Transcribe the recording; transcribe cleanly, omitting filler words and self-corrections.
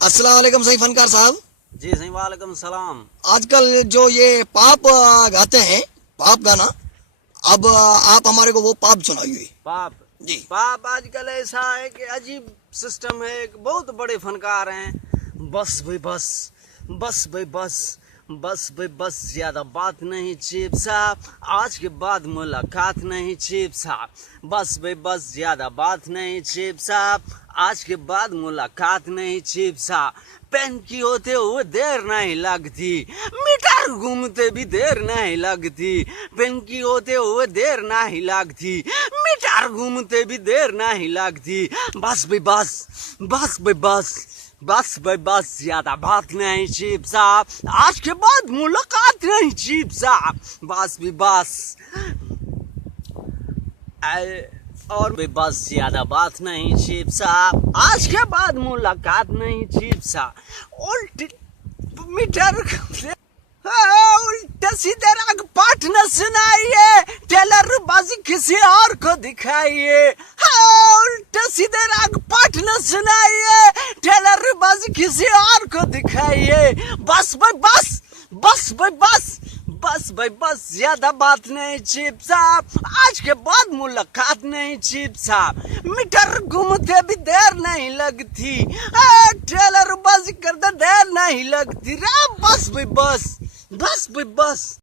अस्सलाम वालेकुम सही फनकार साहब। जी सही वालेकुम सलाम। आजकल जो ये पाप गाते हैं, पाप गाना, अब आप हमारे को वो पाप सुनाइए। पाप जी। पाप आजकल ऐसा है कि अजीब सिस्टम है। बहुत बड़े फनकार हैं। बस भाई बस, बस भाई बस, बस भाई बस, ज्यादा बात नहीं चीफ साहब, आज के बाद मुलाकात नहीं चीफ साहब। बस भाई बस, ज्यादा बात नहीं चीफ साहब, आज के बाद मुलाकात नहीं चीफ साहब। पेन की होते हुए देर नहीं लगती, मीटर घूमते भी देर नहीं लगती। पेन की होते हुए देर नहीं लगती, मीटर घूमते भी देर नहीं लगती। बस भाई बस, बस भाई बस, बस भाई बस, ज्यादा बात नहीं चीफ साहब, आज के बाद मुलाकात नहीं चीफ साहब। बस भी बस, और भी बस, ज्यादा बात नहीं चीफ साहब, आज के बाद मुलाकात नहीं चीफ साहब। उल्टी मीटर उल्टा सीधे रंग पाठ न सुनाइए, टेलर बाजी किसी और को दिखाइए। उल्टा सीधे रंग पाठ न सुनाइए, टेलर बाजी किसी और को दिखाइए। बस भाई बस, बस भाई बस, बस भाई बस, ज्यादा बात नहीं चीफ साहब, आज के बाद मुलाकात नहीं चीफ साहब। मीटर घूमते भी देर नहीं लगती, ट्रेलर बाजी करते देर नहीं लगती रे। बस भाई बस, बस भाई बस।